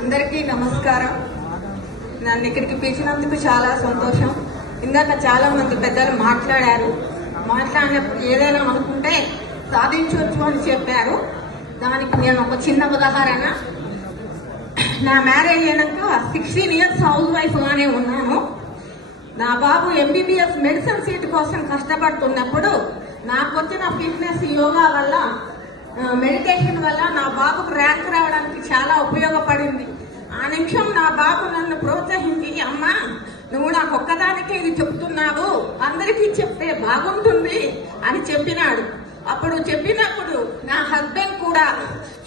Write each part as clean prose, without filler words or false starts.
అందరికీ నమస్కారం. నన్ను ఇక్కడికి పిలిచినందుకు చాలా సంతోషం. ఇందాక చాలా మంది పెద్దలు మాట్లాడినప్పుడు ఏదైనా అనుకుంటే సాధించవచ్చు అని చెప్పారు. దానికి నేను ఒక చిన్న ఉదాహరణ. నా మ్యారేజ్ అయినాక 16 ఇయర్స్ హౌస్ వైఫ్ గానే ఉన్నాను. నా బాబు MBBS మెడిసిన్ సీట్ కోసం కష్టపడుతున్నప్పుడు నాకు వచ్చిన ఫిట్నెస్, యోగా వల్ల, మెడిటేషన్ వల్ల నా బాబుకు ర్యాంక్ రావడానికి చాలా ఉపయోగపడింది. ఆ నిమిషం నా బాబు నన్ను ప్రోత్సహించి, అమ్మా నువ్వు నాకు ఒక్కదానికే ఇది చెప్తున్నావు, అందరికీ చెప్తే బాగుంటుంది అని చెప్పినాడు. అప్పుడు చెప్పినప్పుడు నా హస్బెండ్ కూడా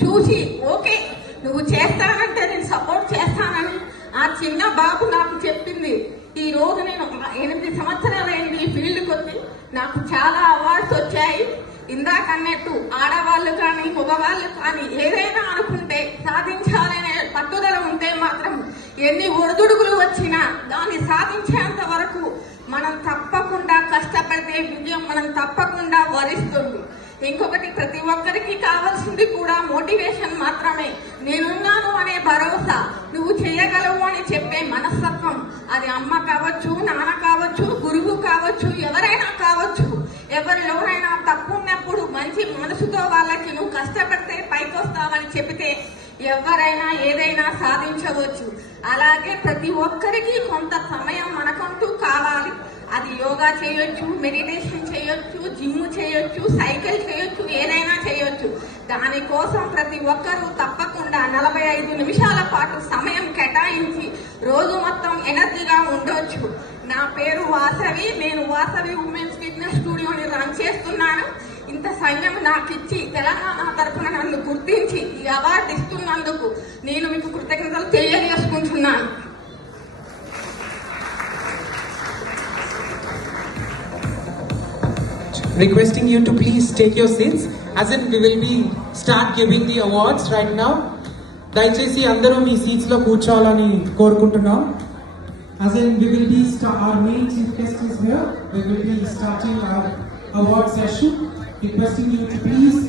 చూసి, ఓకే నువ్వు చేస్తానంటే నేను సపోర్ట్ చేస్తానని ఆ చిన్న బాబు నాకు చెప్పింది. ఈ రోజు నేను 8 సంవత్సరాలైంది ఈ ఫీల్డ్కి వచ్చి. నాకు చాలా అవార్డ్స్ వచ్చాయి. ఇందాకన్నట్టు ఆడవాళ్ళు కానీ మగవాళ్ళు కానీ ఏదైనా అనుకుంటే సాధించాలనే పట్టుదల ఉంటే మాత్రం ఎన్ని ఒడిదుడుకులు వచ్చినా దాన్ని సాధించేంత వరకు మనం తప్పకుండా కష్టపడితే విజయం మనం తప్పకుండా వరిస్తుంది. ఇంకొకటి, ప్రతి ఒక్కరికి కావాల్సింది కూడా మోటివేషన్ మాత్రమే. నేనున్నాను అనే భరోసా, నువ్వు చేయగలవు అని చెప్పే మనస్తత్వం. అది అమ్మ కావచ్చు, నాన్న కావచ్చు, గురువు కావచ్చు, ఎవరైనా కావచ్చు. ఎవరిలోనైనా తప్పు ఉన్నప్పుడు మంచి మనసుతో వాళ్ళకి నువ్వు కష్టపడితే పైకి వస్తావని చెబితే ఎవరైనా ఏదైనా సాధించవచ్చు. అలాగే ప్రతి ఒక్కరికి కొంత సమయం మనకంటూ కావాలి. అది యోగా చేయొచ్చు, మెడిటేషన్ చేయొచ్చు, జిమ్ చేయొచ్చు, సైకిల్ చేయొచ్చు, ఏదైనా చేయొచ్చు. దానికోసం ప్రతి ఒక్కరూ తప్పకుండా 45 నిమిషాల పాటు సమయం కేటాయించి రోజు మొత్తం ఎనర్జీగా ఉండొచ్చు. నా పేరు వాసవి. నేను వాసవి ఉమెన్స్ ఫిట్నెస్ స్టూడియోని రన్ చేస్తున్నాను. ఇంత సమయం నాకు ఇచ్చి తెలంగాణ తరఫున నన్ను గుర్తించి ఈ అవార్డు ఇస్తున్నందుకు నేను మీకు కృతజ్ఞతలు తెలియజేసుకుంటున్నాను. Requesting you to please take your seats, as in we will be start giving the awards right now. దయచేసి అందరూ మీ సీట్స్ లో కూర్చోవాలని కోరుకుంటున్నాం. As in we will be our main chief guest is here. We will be starting our award session. Requesting you to please